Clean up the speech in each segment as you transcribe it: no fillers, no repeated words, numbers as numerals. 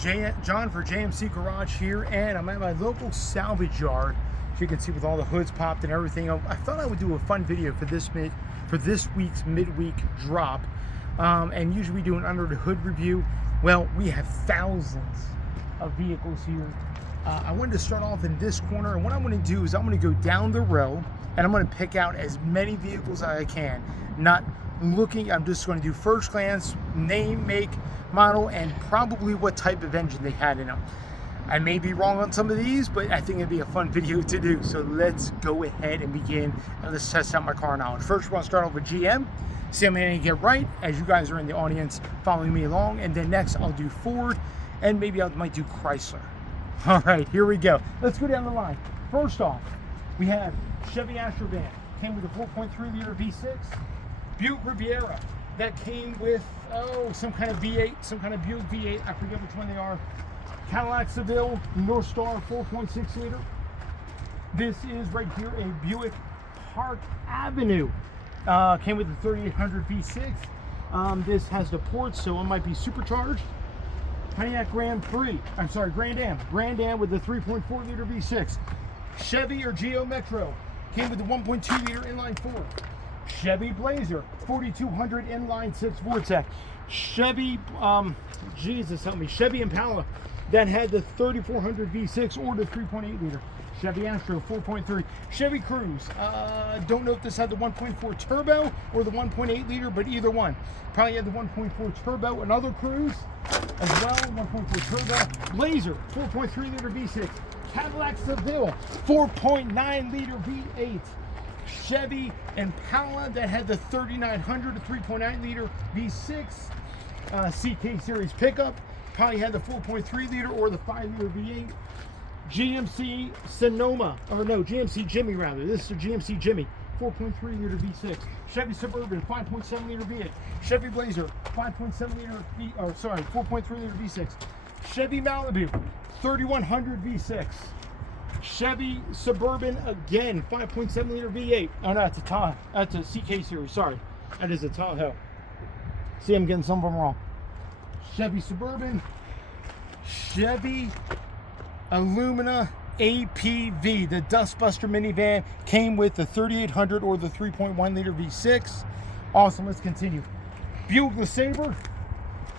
John for jmcGarage here, and I'm at my local salvage yard. As you can see, with all the hoods popped and everything, I thought I would do a fun video for this week's midweek drop. And usually we do an under the hood review. Well, we have thousands of vehicles here. I wanted to start off in this corner, and what I'm going to do is I'm going to go down the row and I'm going to pick out as many vehicles as I can. I'm just going to do first glance, name, make, model, and probably what type of engine they had in them. I may be wrong on some of these, but I think it'd be a fun video to do. So let's go ahead and begin, and let's test out my car knowledge. First, we're going to start off with GM, see how many I get right, as you guys are in the audience following me along. And then next, I'll do Ford, and maybe I might do Chrysler. All right, here we go. Let's go down the line. First off, we have Chevy Astrovan. Came with a 4.3 liter V6. Buick Riviera. That came with, some kind of V8, some kind of Buick V8. I forget which one they are. Cadillac Seville, North Star 4.6 liter. This is right here a Buick Park Avenue. Came with the 3800 V6. This has the ports, so it might be supercharged. Pontiac Grand Am. Grand Am with the 3.4 liter V6. Chevy or Geo Metro. Came with the 1.2 liter inline 4. Chevy Blazer 4200 inline 6 Vortec. Chevy, Chevy Impala that had the 3400 V6 or the 3.8 liter. Chevy Astro 4.3. Chevy Cruze. Don't know if this had the 1.4 turbo or the 1.8 liter, but either one. Probably had the 1.4 turbo. Another Cruze as well, 1.4 turbo. Blazer 4.3 liter V6. Cadillac Seville 4.9 liter V8. Chevy Impala that had the 3900 to 3.9 liter V6. CK series pickup. Probably had the 4.3 liter or the 5 liter V8. GMC GMC Jimmy rather. This is a GMC Jimmy, 4.3 liter V6. Chevy Suburban, 5.7 liter V8. Chevy Blazer, 5.7 liter 4.3 liter V6. Chevy Malibu, 3100 V6. Chevy Suburban again, 5.7 liter V8. Oh no, that's a CK series. Sorry, that is a Tahoe. See, I'm getting some of them wrong. Chevy Suburban, Chevy Illumina APV, the Dustbuster minivan, came with the 3800 or the 3.1 liter V6. Awesome, let's continue. Buick LeSabre,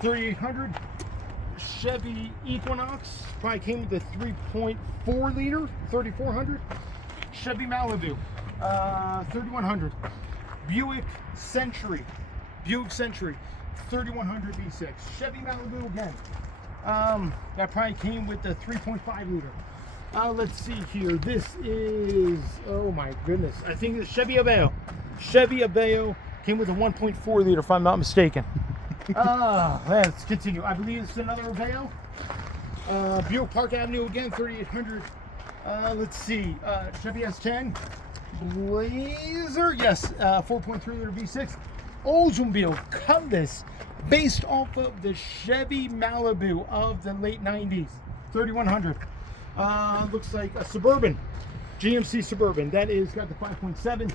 3800. Chevy Equinox, probably came with the 3.4 liter, 3400. Chevy Malibu, 3100. Buick Century, 3100 V6. Chevy Malibu again. That probably came with the 3.5 liter. Let's see here. This is, oh my goodness, I think it's Chevy Aveo. Chevy Aveo came with a 1.4 liter, if I'm not mistaken. Let's continue. I believe it's another Aveo. Buick Park Avenue again, 3800. Let's see. Chevy S10. Blazer, yes, 4.3 liter V6. Oldsmobile Cutlass, based off of the Chevy Malibu of the late 90s, 3100. Looks like a Suburban, GMC Suburban. That is got the 5.7.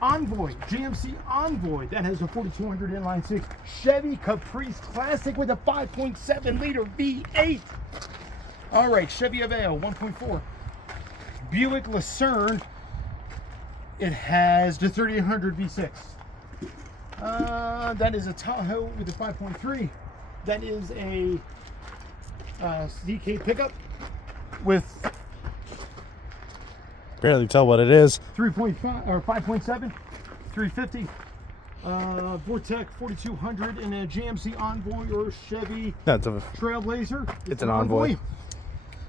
Envoy, GMC Envoy, that has a 4200 inline 6. Chevy Caprice Classic with a 5.7 liter V8. All right, Chevy Aveo 1.4. Buick Lucerne, it has the 3800 V6. That is a Tahoe with a 5.3. That is a CK pickup with barely tell what it is. 3.5 or 5.7, 350. Vortec 4200 and a GMC Envoy or Chevy Trailblazer. It's an Envoy.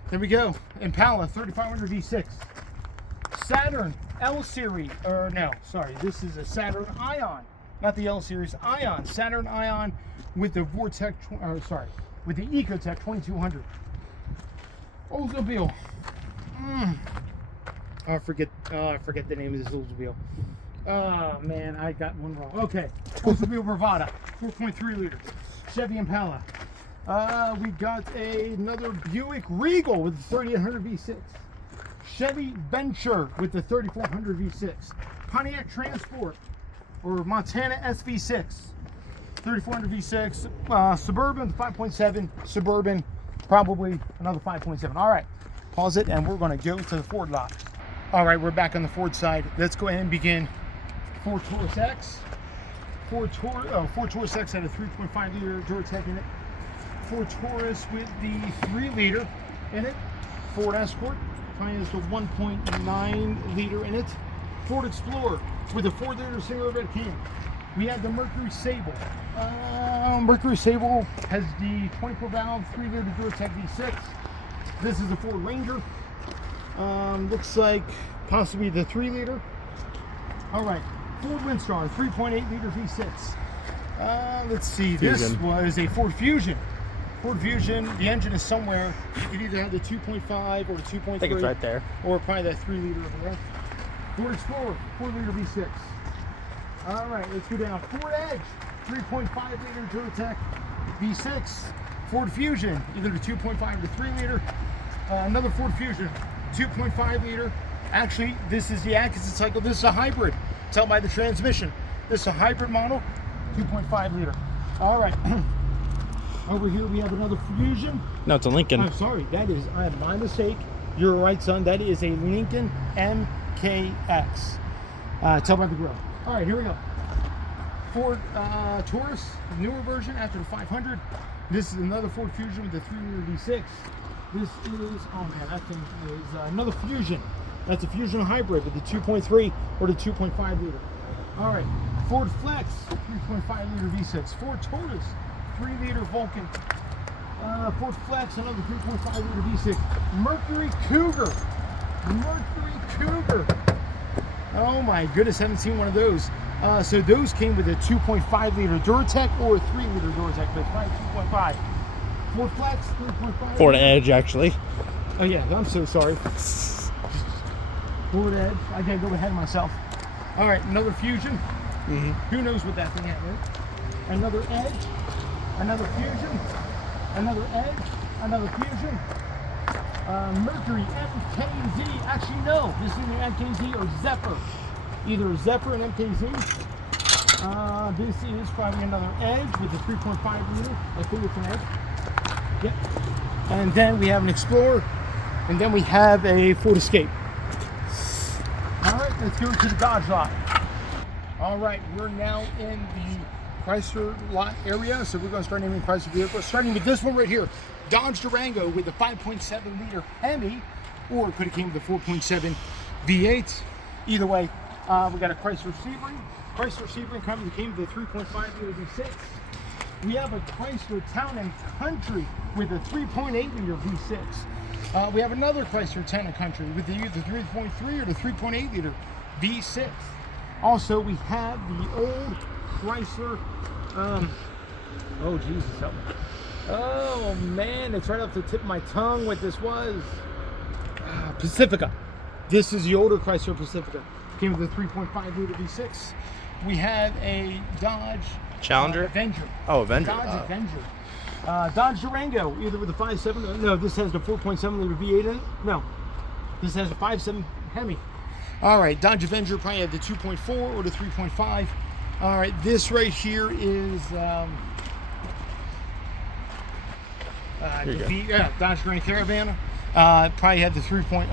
There we go. Impala 3500 V6. Saturn L Series, or no, sorry, this is a Saturn Ion. Not the L Series, Ion. Saturn Ion with the Vortec, with the Ecotec 2200. Oldsmobile. I forget the name of this Oldsmobile. Oh man, I got one wrong. Okay, Oldsmobile Bravada, 4.3 liter. Chevy Impala. We got another Buick Regal with the 3800 V6. Chevy Venture with the 3400 V6. Pontiac Transport or Montana SV6, 3400 V6. Suburban 5.7 Suburban probably another 5.7. All right, pause it, and we're going to go to the Ford lot. All right, we're back on the Ford side. Let's go ahead and begin. Ford Taurus X. Ford Taurus X had a 3.5 liter Duratec in it. Ford Taurus with the 3 liter in it. Ford Escort probably has the 1.9 liter in it. Ford Explorer with a 4 liter single overhead cam. We have the Mercury Sable. Mercury Sable has the 24 valve 3 liter Duratec V6. This is a Ford Ranger. Looks like possibly the 3 liter. All right, Ford Windstar 3.8 liter V6. Let's see, this was a Ford Fusion. Ford Fusion, the engine is somewhere. You could either have the 2.5 or the 2.3. I think it's right there. Or probably that 3 liter over there. Ford Explorer, 4 liter V6. All right, let's go down. Ford Edge, 3.5 liter Duratec V6. Ford Fusion, either the 2.5 or the 3 liter. Another Ford Fusion, 2.5 liter. Actually, this is the Atkinson cycle. This is a hybrid. Tell by the transmission. This is a hybrid model, 2.5 liter. All right. Over here we have another Fusion. No, it's a Lincoln. I'm sorry, that is my mistake. You're right, son. That is a Lincoln MKX. Tell by the grill. All right, here we go. Ford Taurus, newer version after the 500. This is another Ford Fusion with the 3 liter V6. This is, oh man, that thing is another Fusion. That's a Fusion hybrid with the 2.3 or the 2.5 liter. All right, Ford Flex, 3.5 liter V6. Ford Taurus, 3 liter Vulcan. Ford Flex, another 3.5 liter V6. Mercury Cougar. Mercury Cougar. Oh my goodness, haven't seen one of those. So those came with a 2.5 liter Duratec or a 3 liter Duratec, but probably 2.5. Ford Flex, 3.5. Ford Edge, actually. Oh yeah, I'm so sorry. Ford Edge. I gotta go ahead of myself. All right, another Fusion. Who knows what that thing had, right? Another Edge. Another Fusion. Another Edge. Another Fusion. Mercury MKZ. Actually, no. This is the MKZ or Zephyr. Either Zephyr and MKZ. This is probably another Edge with a 3.5 liter. I think it's an Edge. Yep. And then we have an Explorer. And then we have a Ford Escape. All right, let's go to the Dodge lot. All right, we're now in the Chrysler lot area, so we're going to start naming Chrysler vehicles, starting with this one right here, Dodge Durango with the 5.7 liter Hemi, or it could have came with the 4.7 V8. Either way, we got a Chrysler Sebring. Chrysler Sebring came with the 3.5 liter V6. We have a Chrysler Town and Country with a 3.8 liter V6. We have another Chrysler Town and Country with the either 3.3 or the 3.8 liter V6. Also, we have the old Chrysler, oh Jesus help me. Oh man, it's right off the tip of my tongue what this was. Pacifica. This is the older Chrysler Pacifica. Came with a 3.5 liter V6. We have a Dodge Challenger? Avenger. Oh, Avenger. Dodge Avenger. Dodge Durango, either with the 5.7, no, this has the 4.7 liter V8 in it. No, this has a 5.7 Hemi. All right, Dodge Avenger probably had the 2.4 or the 3.5. All right, this right here is Dodge Grand Caravan. Probably had the 3.6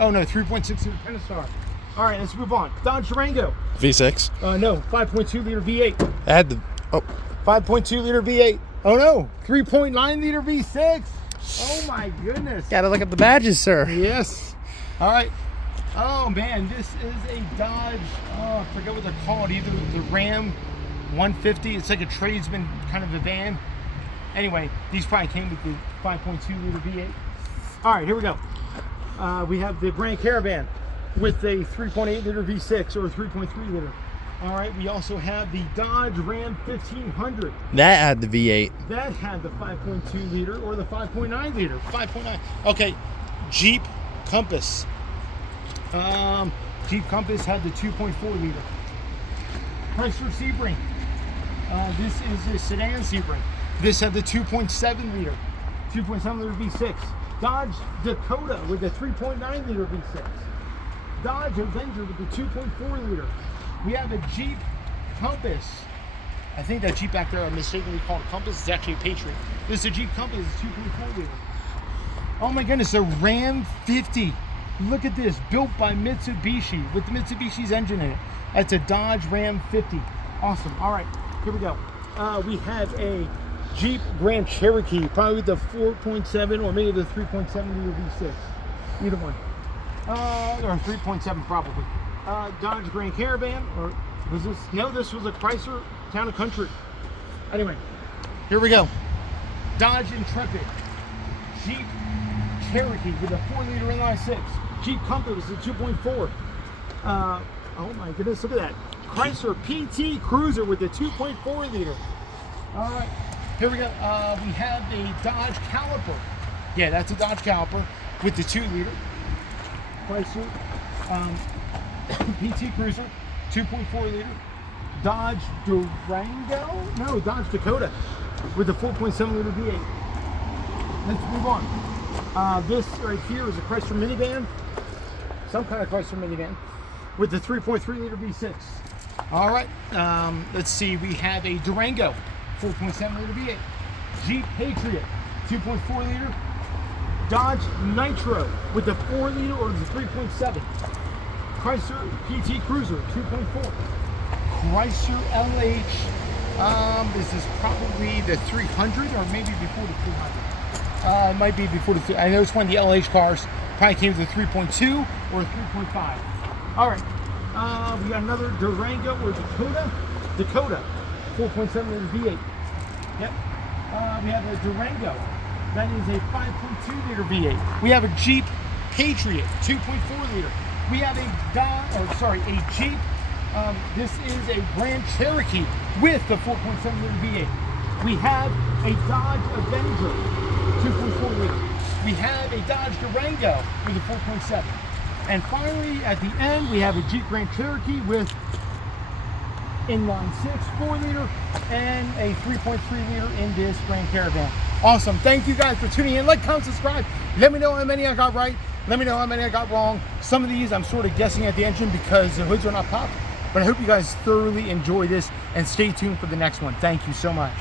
liter Pentastar. All right, let's move on. Dodge Durango. V6. No, 5.2 liter V8. I had the 5.2 liter V8. Oh no, 3.9 liter V6. Oh my goodness. Gotta look at the badges, sir. Yes. All right. Oh man, this is a Dodge. Oh, I forget what they're called. Either the Ram 150. It's like a tradesman kind of a van. Anyway, these probably came with the 5.2 liter V8. All right, here we go. We have the Grand Caravan with a 3.8 liter V6 or a 3.3 liter. All right, we also have the Dodge Ram 1500. That had the V8. That had the 5.2 liter or the 5.9 liter. 5.9. Okay, Jeep Compass. Jeep Compass had the 2.4 liter. Chrysler Sebring. This is a sedan Sebring. This had the 2.7 liter. 2.7 liter V6. Dodge Dakota with the 3.9 liter V6. Dodge Avenger with the 2.4 liter. We have a Jeep Compass. I think that Jeep back there I mistakenly called a Compass. It's actually a Patriot. This is a Jeep Compass. It's 2.4 liter. Oh my goodness, a Ram 50. Look at this, built by Mitsubishi with the Mitsubishi's engine in it. That's a Dodge Ram 50. Awesome. All right, here we go. We have a Jeep Grand Cherokee, probably the 4.7 or maybe the 3.7 liter V6. Either one. Or 3.7 probably. Dodge Grand Caravan, or was this? No, this was a Chrysler Town & Country. Anyway, here we go. Dodge Intrepid, Jeep Cherokee with a 4-liter inline 6. Jeep Compass is a 2.4. Oh my goodness, look at that. Chrysler PT Cruiser with the 2.4 liter. All right, here we go. We have a Dodge Caliper. Yeah, that's a Dodge Caliper with the 2-liter. Chrysler PT Cruiser, 2.4 liter. Dodge Durango? No, Dodge Dakota with the 4.7 liter V8. Let's move on. This right here is a Chrysler minivan, some kind of Chrysler minivan with the 3.3 liter V6. All right, let's see. We have a Durango, 4.7 liter V8. Jeep Patriot, 2.4 liter. Dodge Nitro with the 4 liter or the 3.7. Chrysler PT Cruiser 2.4. Chrysler LH. This is probably the 300 or maybe before the 300. It might be before the 300. I know it's one of the LH cars. Probably came with a 3.2 or a 3.5. All right. We got another Durango or Dakota. Dakota 4.7 liter V8. Yep. We have a Durango. That is a 5.2 liter V8. We have a Jeep Patriot, 2.4 liter. We have a Jeep. This is a Grand Cherokee with the 4.7 liter V8. We have a Dodge Avenger, 2.4 liter. We have a Dodge Durango with a 4.7. And finally, at the end, we have a Jeep Grand Cherokee with inline 6, 4 liter, and a 3.3 liter in this Grand Caravan. Awesome. Thank you guys for tuning in. Like, comment, subscribe. Let me know how many I got right. Let me know how many I got wrong. Some of these I'm sort of guessing at the engine because the hoods are not popped. But I hope you guys thoroughly enjoy this and stay tuned for the next one. Thank you so much.